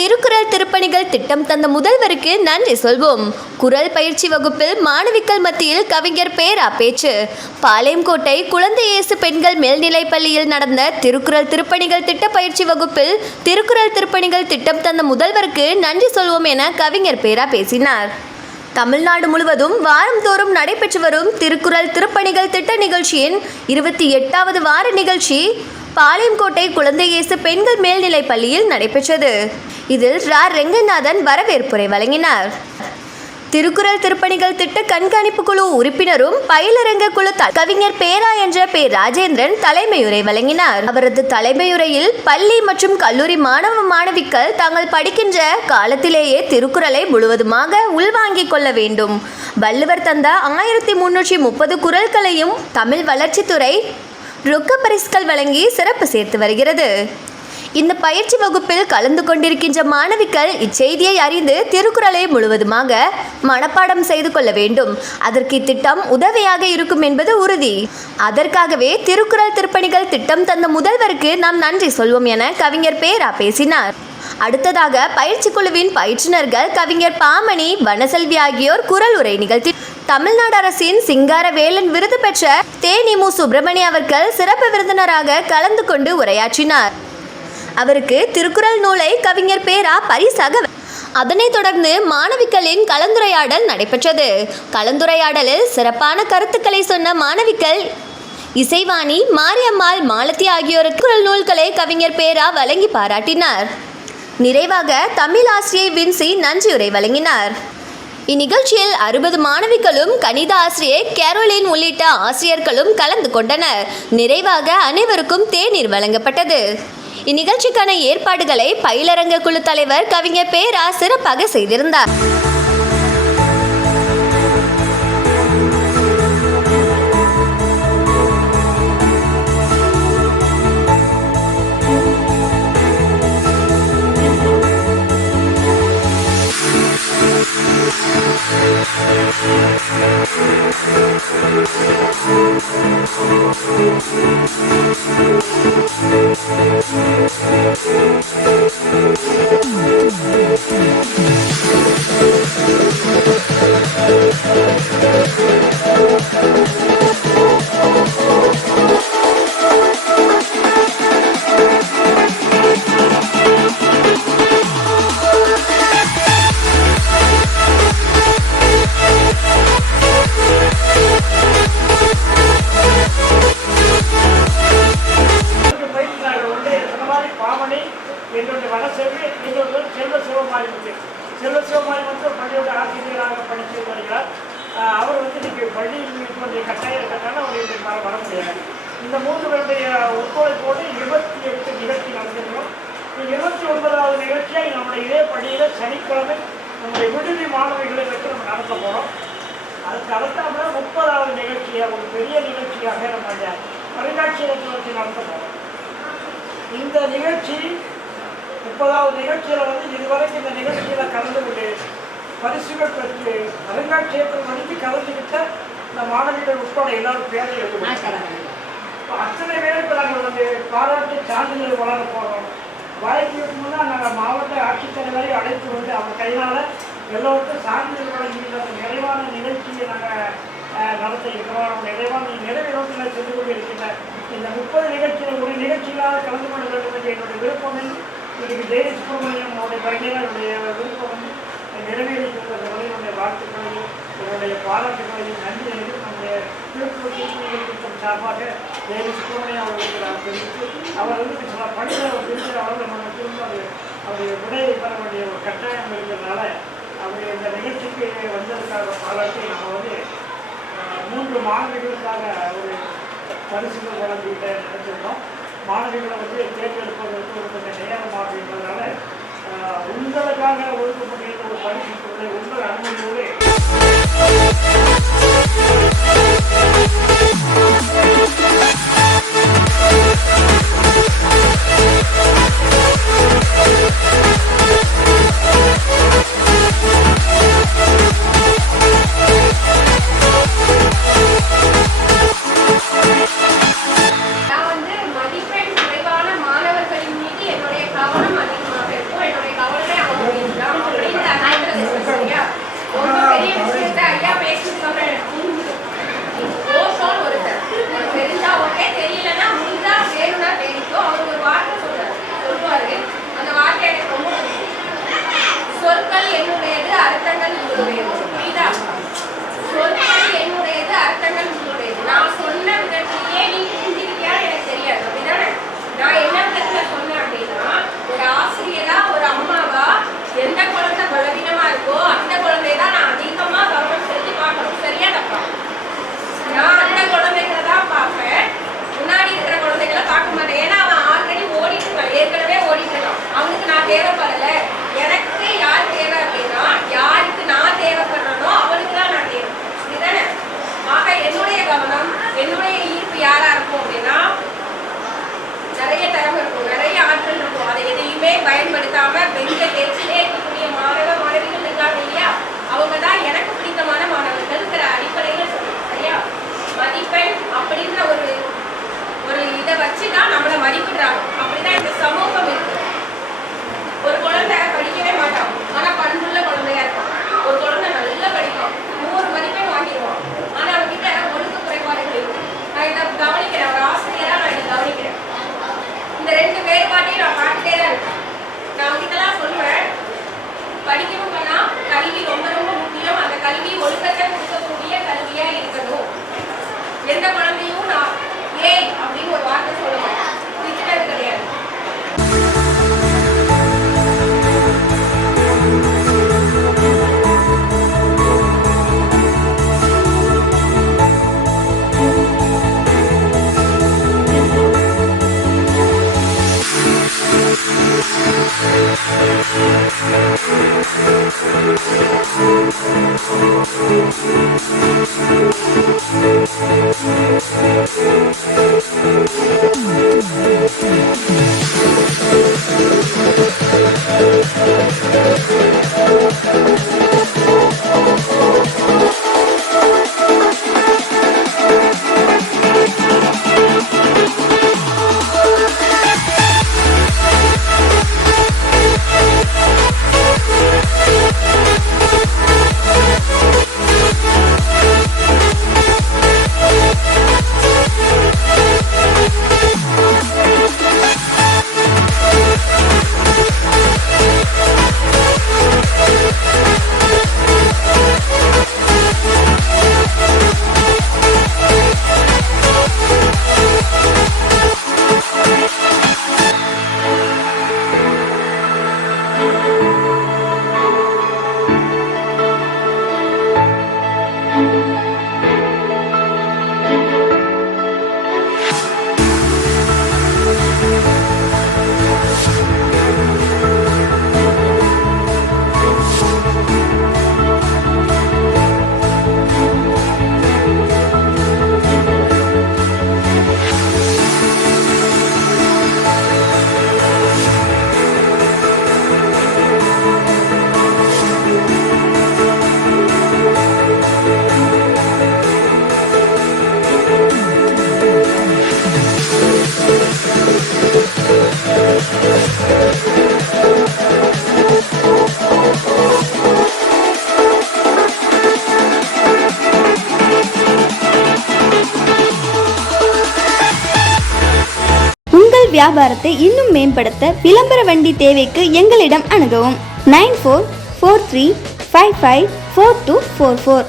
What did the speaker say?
திருக்குறள் திருப்பணிகள் திட்டம் தந்த முதல்வருக்கு நன்றி சொல்வோம். குரல் பயிற்சி வகுப்பில் மாணவிகள் மத்தியில் கவிஞர் பேரா பேச்சு. பாளையங்கோட்டை குழந்தை இயேசு பெண்கள் மேல்நிலைப் பள்ளியில் நடந்த திருக்குறள் திருப்பணிகள் திட்ட பயிற்சி வகுப்பில் திருக்குறள் திருப்பணிகள் திட்டம் தந்த முதல்வருக்கு நன்றி சொல்வோம் என கவிஞர் பேரா பேசினார். தமிழ்நாடு முழுவதும் வாரந்தோறும் நடைபெற்று வரும் திருக்குறள் திருப்பணிகள் திட்ட நிகழ்ச்சியின் 28வது வார நிகழ்ச்சி பாளையங்கோட்டை குழந்தை இயேசு பெண்கள் மேல்நிலைப் பள்ளியில் நடைபெற்றது. இதில் ரெங்கநாதன் வரவேற்புரை வழங்கினார். திருக்குறள் திருப்பணிகள் திட்ட கண்காணிப்பு குழு உறுப்பினரும் பயிலரங்க குழு கவிஞர் பேரா என்ற ராஜேந்திரன் தலைமையுரை வழங்கினார். அவரது தலைமையுரையில் பள்ளி மற்றும் கல்லூரி மாணவ மாணவிகள் தாங்கள் படிக்கின்ற காலத்திலேயே திருக்குறளை முழுவதுமாக உள்வாங்கிக் கொள்ள வேண்டும். வள்ளுவர் தந்த 1330 குறள்களையும் தமிழ் வளர்ச்சித்துறை ரொக்க பரிசுகள் வழங்கி சிறப்பு சேர்த்து வருகிறது. இந்த பயிற்சி வகுப்பில் கலந்து கொண்டிருக்கின்ற மாணவிகள் இச்செய்தியை அறிந்து திருக்குறளை முழுவதுமாக மனப்பாடம் செய்து கொள்ள வேண்டும். அதற்கு இத்திட்டம் உதவியாக இருக்கும் என்பது உறுதி. அதற்காகவே திருக்குறள் திருப்பணிகள் திட்டம் தந்த முதல்வருக்கு நாம் நன்றி சொல்வோம் என கவிஞர் பேரா பேசினார். அடுத்ததாக பயிற்சி குழுவின் பயிற்றுனர்கள் கவிஞர் பாமணி, வனசெல்வி ஆகியோர் குரல் உரை நிகழ்த்தி தமிழ்நாடு அரசின் சிங்காரவேலன் விருது பெற்ற தேனி மு. சுப்பிரமணி அவர்கள் சிறப்பு விருந்தினராக கலந்து கொண்டு உரையாற்றினார். அவருக்கு திருக்குறள் நூலை கவிஞர் பேரா பரிசாக. அதனைத் தொடர்ந்து மாணவிகளின் கலந்துரையாடல் நடைபெற்றது. கலந்துரையாடலில் சிறப்பான கருத்துக்களை சொன்ன மாணவிகள் இசைவாணி, மாரியம்மாள், மாலதி ஆகியோருக்கு குறள் நூல்களை கவிஞர் பேரா வழங்கி பாராட்டினார். நிறைவாக தமிழ் ஆசிரியை வின்சி நன்றியுரை வழங்கினார். இந்நிகழ்ச்சியில் 60 மாணவிகளும் கணித ஆசிரியை கேரோலின் உள்ளிட்ட ஆசிரியர்களும் கலந்து கொண்டனர். நிறைவாக அனைவருக்கும் தேநீர் வழங்கப்பட்டது. இந்நிகழ்ச்சிக்கான ஏற்பாடுகளை பயிலரங்க குழு தலைவர் கவிஞர் பேரா சிறப்பாக செய்திருந்தார். செல்வசிவமாரி வந்து பள்ளியோட ஆசிரியராக படித்து வருகிறார். அவர் வந்து இன்றைக்கி பள்ளியில் கொஞ்சம் கட்டாயம் இருக்கிறதுனால அவர் இன்றைக்கு வர முடியாது. இந்த 3 பேருடைய ஒத்துழைப்போடு 28 நிகழ்ச்சி நடந்திருக்கிறோம். 29வது நிகழ்ச்சியாக நம்முடைய இதே பள்ளியில் சனிக்கிழமை நம்முடைய விடுதி மாணவிகளை வச்சு நம்ம நடத்த போகிறோம். அதுக்கு அடுத்தாப்புல 30வது நிகழ்ச்சியாக ஒரு பெரிய நிகழ்ச்சியாக நம்ம அந்த கண்காட்சியகத்தை வச்சு நடத்த போகிறோம். இந்த நிகழ்ச்சி 30வது நிகழ்ச்சியில் வந்து இதுவரைக்கும் இந்த நிகழ்ச்சியில் கலந்து கொண்டு பரிசுகள் பெற்று அருங்காட்சியகத்தில் படித்து கலந்துக்கிட்ட இந்த மாணவிகள் உட்பட எல்லாரும் பேரை எழுதுவோம். அத்தனை பேருக்கு நாங்கள் வந்து பாராட்டி சான்றிதழ் வளர போகிறோம். வாய்ப்பு முன்னால் நாங்கள் மாவட்ட ஆட்சித்தலைவரை அழைத்து வந்து அவர் கையால் எல்லோருக்கும் சான்றிதழ் வழங்குகின்ற நிறைவான நிகழ்ச்சியை நாங்கள் நடத்த இருக்கிறோம். நிறைவான நிறைவேறத்தில் சென்று கொண்டு இருக்கின்ற இந்த 30 நிகழ்ச்சியில் ஒரு நிகழ்ச்சிகளாக கலந்து கொள்ள வேண்டும் என்று என்னுடைய விருப்பம். இன்றைக்கு தேவி சுப்பிரமணியம் அவருடைய பள்ளியில் என்னுடைய விருப்பம் வந்து நிறைவேறியிருக்கிறது. என்னுடைய வாழ்த்துக்களையும் என்னுடைய பாராட்டுகளையும் நன்றிகளையும் நம்முடைய திருக்குறள் திட்டம் சார்பாக தேவி சுப்பிரமணியம் அவர்களுக்கு நான் தெரிவித்து அவர் வந்து சில பணிகளை பிரிக்கிறவர்கள் நம்ம திரும்ப அவருடைய விடையை பெற வேண்டிய ஒரு கட்டாயம் இருக்கிறதுனால அவருடைய இந்த நிகழ்ச்சிக்கு வந்ததுக்காக பாராட்டி நம்ம வந்து 3 மாணவிகளுக்காக ஒரு பரிசுகள் வழங்கிட்டு நினைச்சிருந்தோம். மாணவிகளை வந்து தேர்ந்தெடுப்பதற்கு ஒரு கொஞ்சம் நேரமாக இருந்ததுனால உங்களுக்காக ஒதுக்கப்பட்டிருந்த ஒரு பரிசுகளை உங்கள் அனுமதியோடு மதிப்பெண் குறைவான மாணவர்களின் மீது என்னுடைய கவனம் அதிகமாக இருக்கும். என்னுடைய கவலை வியாபாரத்தை இன்னும் மேம்படுத்த விளம்பர வண்டி தேவைக்கு எங்களிடம் அணுகவும். 9443554244.